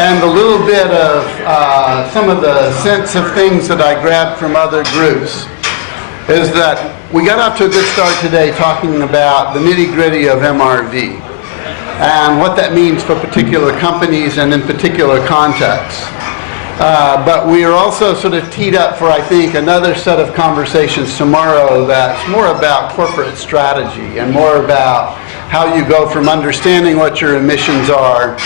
and a little bit of some of the sense of things that I grabbed from other groups is that we got off to a good start today talking about the nitty-gritty of MRV and what that means for particular companies and in particular contexts. But we are also sort of teed up for, I think, another set of conversations tomorrow that's more about corporate strategy and more about how you go from understanding what your emissions are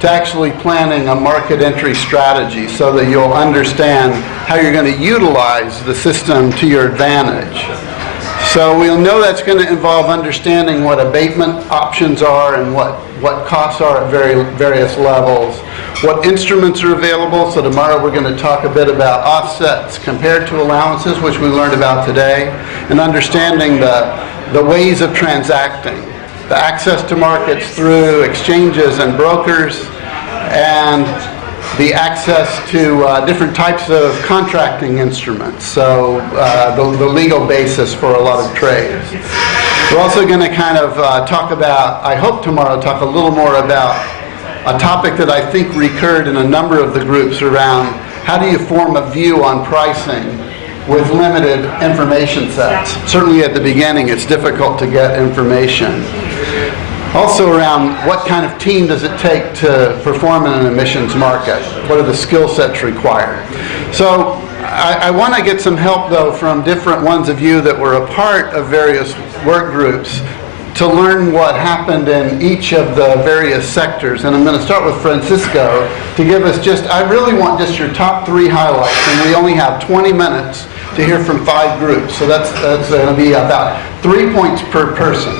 to actually planning a market entry strategy so that you'll understand how you're going to utilize the system to your advantage. So we'll know that's going to involve understanding what abatement options are and what costs are at various levels, what instruments are available. So tomorrow we're going to talk a bit about offsets compared to allowances, which we learned about today, and understanding the ways of transacting, the access to markets through exchanges and brokers, and the access to different types of contracting instruments, so the legal basis for a lot of trades. We're also going to kind of talk about, I hope tomorrow, talk a little more about a topic that I think recurred in a number of the groups around how do you form a view on pricing with limited information sets. Certainly at the beginning it's difficult to get information. Also around what kind of team does it take to perform in an emissions market? What are the skill sets required? So I want to get some help though from different ones of you that were a part of various work groups to learn what happened in each of the various sectors. And I'm going to start with Francisco to give us I really want just your top 3 highlights, and we only have 20 minutes to hear from 5 groups. So that's going to be about 3 points per person.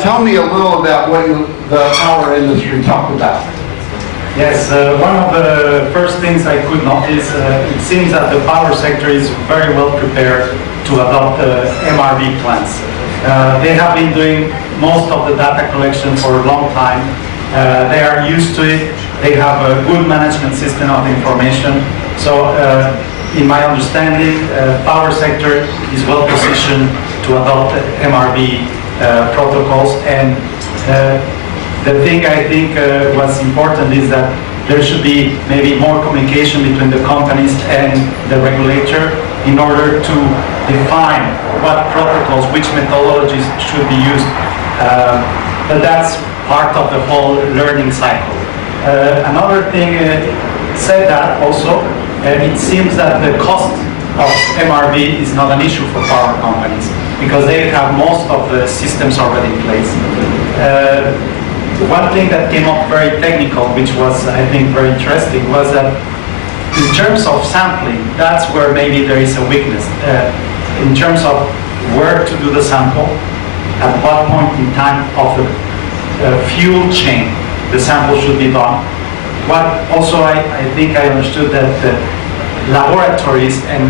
Tell me a little about what the power industry talked about. Yes, one of the first things I could notice, it seems that the power sector is very well prepared to adopt MRV plans. They have been doing most of the data collection for a long time. They are used to it. They have a good management system of information. So in my understanding, power sector is well positioned to adopt MRV protocols, and the thing I think was important is that there should be maybe more communication between the companies and the regulator in order to define what protocols, which methodologies should be used. But that's part of the whole learning cycle. Another thing said that also, it seems that the cost of MRV is not an issue for power companies because they have most of the systems already in place. One thing that came up very technical, which was, I think, very interesting, was that in terms of sampling, that's where maybe there is a weakness. In terms of where to do the sample, at what point in time of the fuel chain the sample should be done. What also I think I understood that laboratories and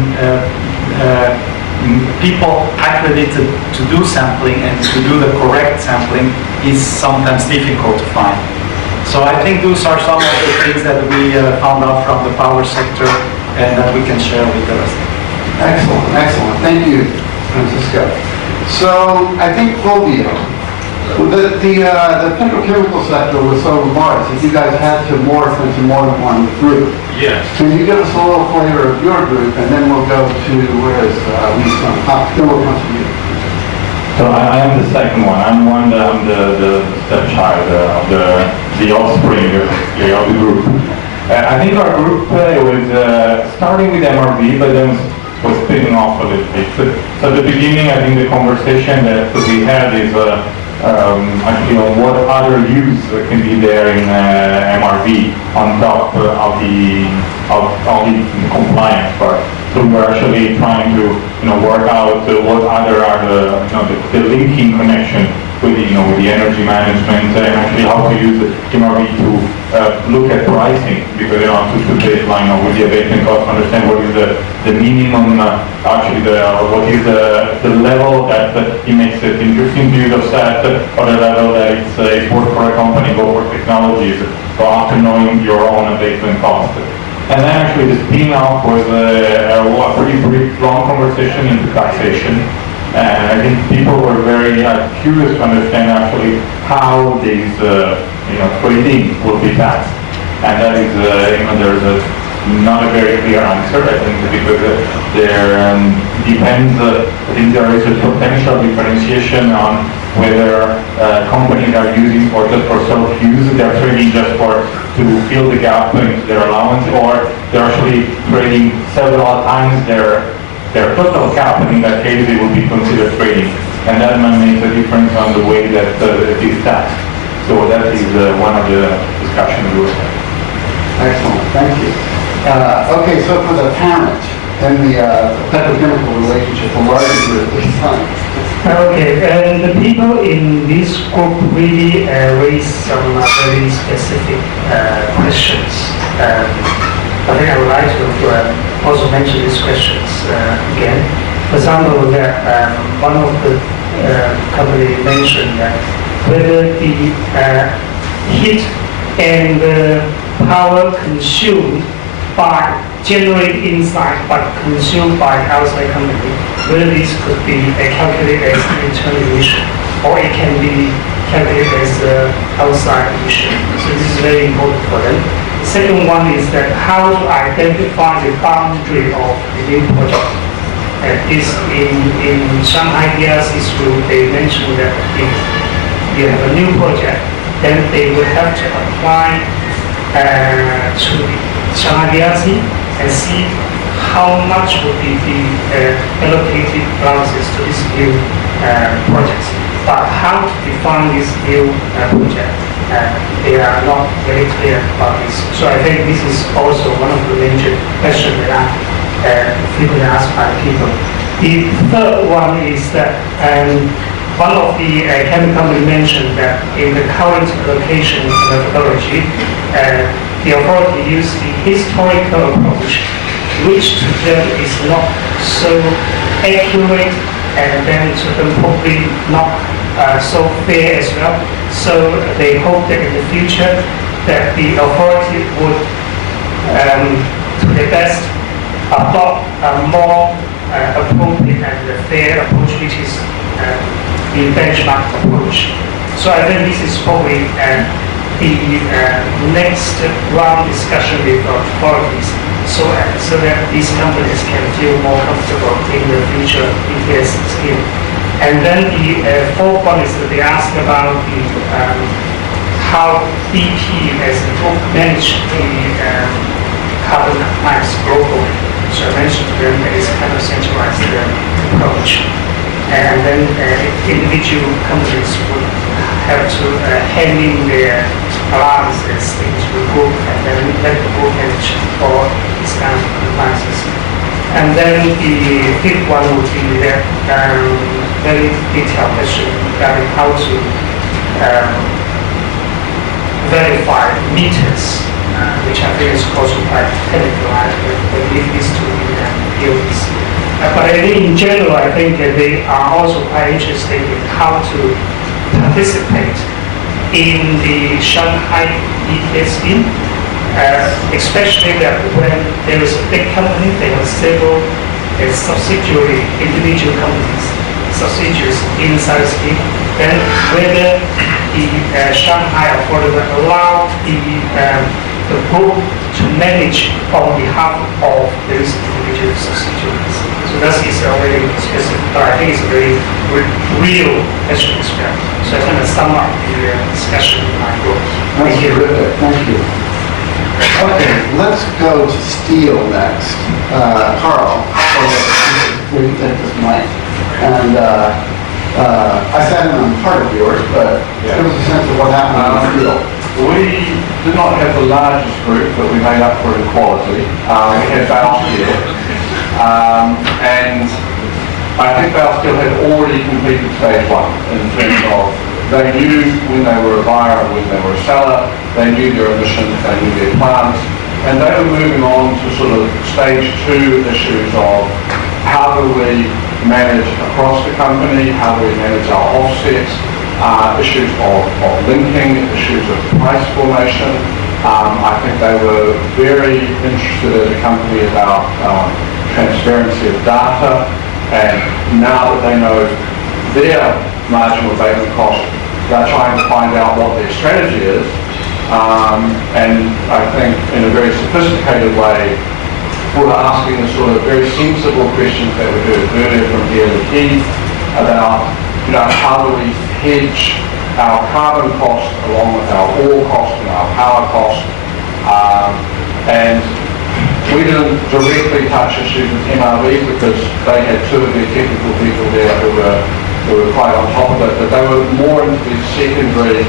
people accredited to do sampling and to do the correct sampling is sometimes difficult to find. So I think those are some of the things that we found out from the power sector and that we can share with the rest. Excellent, excellent. Thank you, Francisco. So I think Fulvio, the petrochemical sector was so large that you guys had to morph into more than one group. Yes. Can you give us a little flavor of your group, and then we'll go to where is Lisa? Then we'll come to you. So I am the second one. I'm the stepchild of the offspring of the group. I think our group was starting with MRV, but then was spinning off a little bit. So at the beginning, I think the conversation that we had is actually on what other use can be there in MRV on top of the compliance part. So we're actually trying to work out what other are the linking connection with the energy management and actually how to use MRV to look at pricing, because to baseline with the abatement cost, understand what is the minimum what is the level that it makes it interesting to use of that, or the level that it's worth for a company, go for technologies. So after knowing your own abatement cost. And then actually the spin-off was a pretty brief, long conversation into taxation. And I think people were very curious to understand actually how these trading will be taxed. And that is, there's not a very clear answer, I think, because there depends, I think there is a potential differentiation on whether companies are using or just for self-use, they're trading just to fill the gap into their allowance, or they're actually trading several times their total cap, and in that case it will be considered trading. And that might make a difference on the way that it is taxed. So that is one of the discussion we will have. Excellent, thank you. Okay, so for the parent and the petrochemical relationship, the larger group, please. Okay, and the people in this group really raise some very specific questions. I think I would like to also mention these questions again. For example, one of the company mentioned that whether the heat and power consumed by generated inside but consumed by outside company, whether this could be calculated as internal emission or it can be calculated as outside emission. So this is very important for them. The second one is that how to identify the boundary of the new project. This in Shanghai DRC's rule, they mentioned that if you have a new project, then they will have to apply to Shanghai DRC and see how much would be the allocated allowances to this new projects. But how to define this new project, they are not very clear about this. So I think this is also one of the major questions that are frequently asked by people. The third one is that one of the chemical companies mentioned that in the current allocation methodology, the authority used the historical approach, which to them is not so accurate, and then to them probably not so fair as well. So they hope that in the future that the authority would, to the best, adopt a more appropriate and fair approach, which is the benchmark approach. So I think this is probably the next round discussion with authorities, so that these companies can feel more comfortable in the future ETS scheme. And then the fourth one is that they ask about how BP as a group manage the carbon compliance globally. So I mentioned to them that it's kind of centralized approach. And then individual companies would have to hand in their allowances into the group and then let the group manage for this kind of compliances. And then the fifth one would be that very detailed question regarding how to verify meters, which I think is also quite technical. But leave this to the POs. But in general, I think that they are also quite interested in how to participate in the Shanghai ETS scheme, especially that when there is a big company, they have several subsidiary individual companies, subsidiaries inside the scheme, then whether the Shanghai authority will allow the group to manage on behalf of these individual subsidiaries. So that is already specific, but I think it's a very real question as well. So I'm going to sum up the discussion in my group. Thank you. Thank you. Okay, let's go to steel next. Carl, will you take this mic? And I sat in on part of yours, but give us a sense of what happened in steel. We did not have the largest group, but we made up for it in quality. We had Bale Steel, and I think Bale Steel had already completed stage one in terms of they knew when they were a buyer and when they were a seller, they knew their emissions, they knew their plants, and they were moving on to sort of stage two issues of how do we manage across the company, how do we manage our offsets, issues of linking, issues of price formation. I think they were very interested as a company about transparency of data, and now that they know their marginal abatement cost, they're trying to find out what their strategy is and I think in a very sophisticated way, were asking the sort of very sensible questions that we heard earlier from DLT about, how do we hedge our carbon cost along with our ore cost and our power cost, and we didn't directly touch issues with MRV because they had two of their technical people there who were quite on top of it, but they were more into the secondary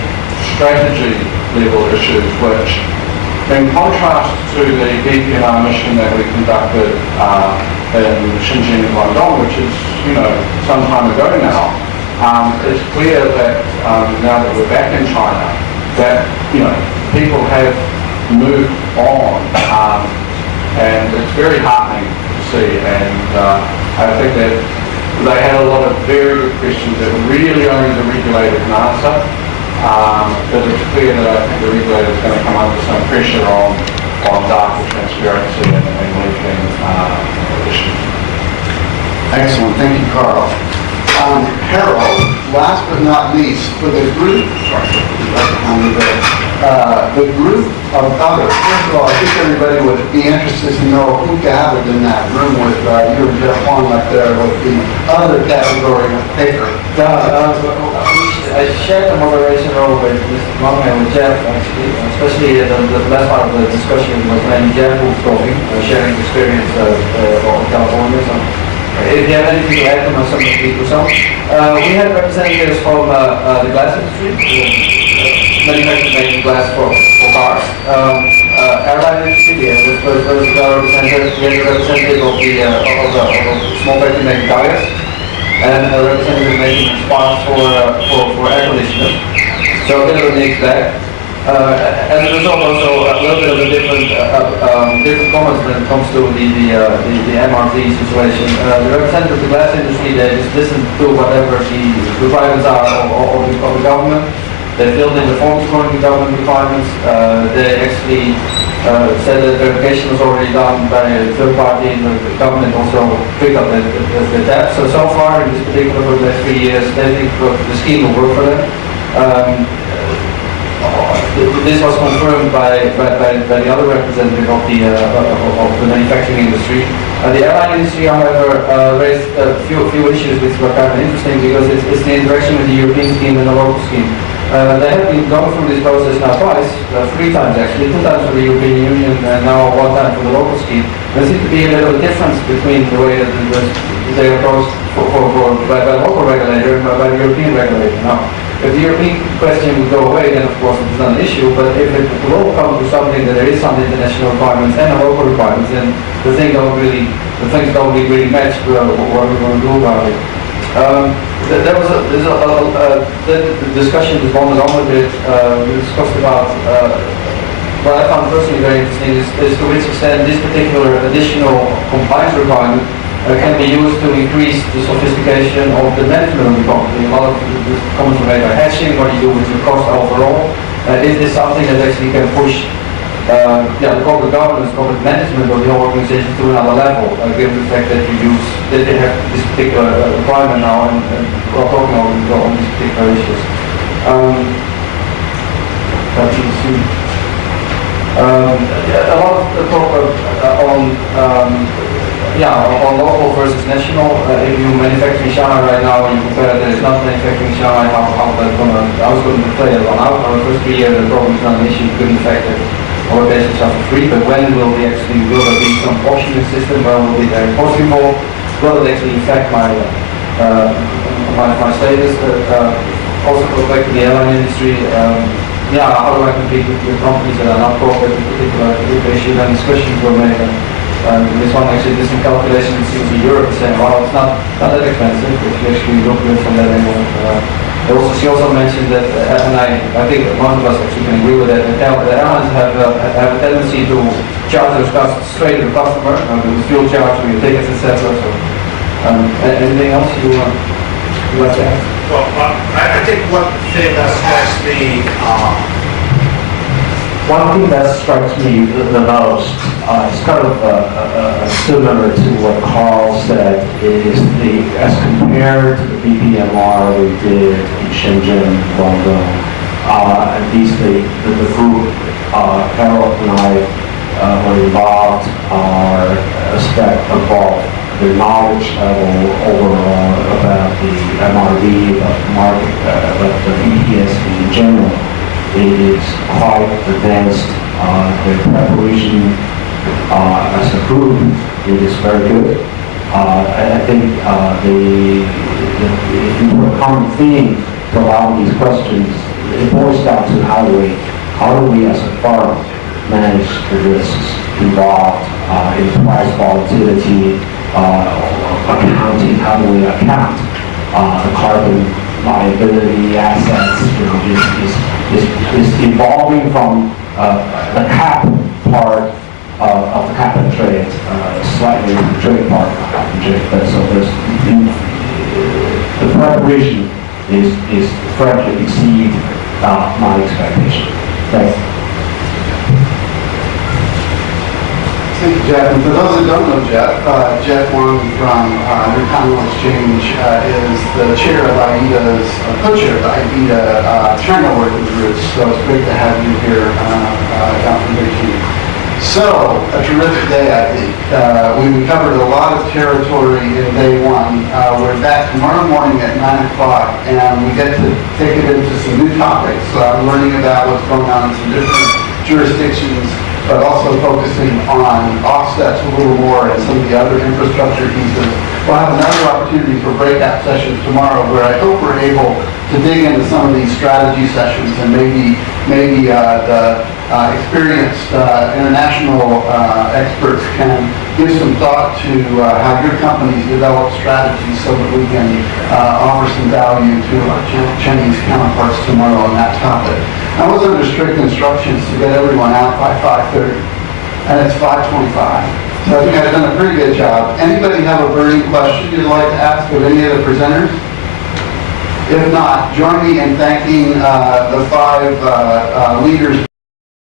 strategy level issues, which in contrast to the B-PMR mission that we conducted in Shenzhen and Guangdong, which is, some time ago now, it's clear that now that we're back in China, that, people have moved on, and it's very heartening to see, and I think that they had a lot of very good questions that really only the regulator can answer. But it's clear that I think the regulator is going to come under some pressure on data transparency and linking issues. Excellent, thank you, Carl. Harold, last but not least, for the group, the group of others. First of all, I think everybody would be interested to know who gathered in that room with you and Jeff Wong up there with the other category of paper. I shared the moderation role with Mr. Wong and with Jeff, actually, especially the last part of the discussion was when Jeff was talking, sharing experience of California. So, if you have anything to add to some of the people, we had representatives from the glass industry, manufacturing glass for cars, airline industry, the representative, we had a representative of the small factory making tires, and a representative making parts for air conditioners. So a bit of a mixed bag. As a result, also a little bit of a different comments when it comes to the MRV situation. The representative of the glass industry, they just listen to whatever the requirements are of the government. They filled in the forms according to government requirements. They actually said that verification was already done by a third party, and the government also picked up the tab. So far, in this particular for the next 3 years, they think the scheme will work for them. This was confirmed by the other representative of the manufacturing industry. The airline industry, however, raised a few issues which were kind of interesting because it's the interaction with the European scheme and the local scheme. They have been going through this process now twice, 3 times actually, 2 times for the European Union and now 1 time for the local scheme. There seems to be a bit of a difference between the way that they approach by the local regulator and by the European regulator. Now, if the European question would go away, then of course it's not an issue, but if it will come to something that there is some international requirements and local requirements, then the things don't really match what we're going to do about it. The discussion was wandered on a bit. We discussed about what I found personally very interesting is to which extent this particular additional compliance requirement can be used to increase the sophistication of the management of the company. A lot of the comments were made by hatching, what do you do with your cost overall? Is this something that actually can push the corporate governance, corporate management of the whole organization to another level, given the fact that they have this particular requirement now and we're talking on these particular issues. A lot of talk on local versus national. If you manufacture in Shanghai right now and you compare that it's not manufacturing in Shanghai, how is going to play it on out? For the first 3 years, the problem is not an issue, given the fact that our basics are for free, but when will there be some auctioning system? When will be there cost involved? Will it actually affect my status? Also go back to the airline industry. How do I compete with companies that are not corporate in particular issue? And discussions were made. This one actually did some calculation in Europe saying, well, it's not that expensive if you actually look at it from that angle. She also mentioned that, and I think most of us actually can agree with that, the airlines have a tendency to charge those costs straight to the customer, with fuel charge for your tickets, etc. So, anything else you like to add? Well, I think one thing that strikes me the most is kind of similar to what Carl said, is as compared to the B-PMR we did in Shenzhen, Guangdong, at least the group, Harold and I were involved, are a step above the knowledge level overall about the MRV, about the market, about the EPS in general. It is quite advanced. The preparation as a group, it is very good. I think the common theme to a lot of these questions, it boils down to how do we as a firm manage the risks involved in price volatility, accounting, how do we account the carbon liability assets, is evolving from the cap part of the cap and trade, slightly the trade part of the cap and trade. But so there's the preparation is frankly exceed my expectation. Thanks. Thank you, Jeff. And for those that don't know Jeff, Jeff Wang from Intercontinental Exchange is the chair of AIDA's, co-chair of the AIDA China Working Group. So it's great to have you here, Dr. Beijing. So, a terrific day, I think. We covered a lot of territory in day one. We're back tomorrow morning at 9 o'clock, and we get to take it into some new topics, learning about what's going on in some different jurisdictions, but also focusing on offsets a little more and some of the other infrastructure pieces. We'll have another opportunity for breakout sessions tomorrow where I hope we're able to dig into some of these strategy sessions and maybe the experienced international experts can give some thought to how your companies develop strategies so that we can offer some value to our Chinese counterparts tomorrow on that topic. I was under strict instructions to get everyone out by 5:30, and it's 5:25. So I think I've done a pretty good job. Anybody have a burning question you'd like to ask of any of the presenters? If not, join me in thanking the five leaders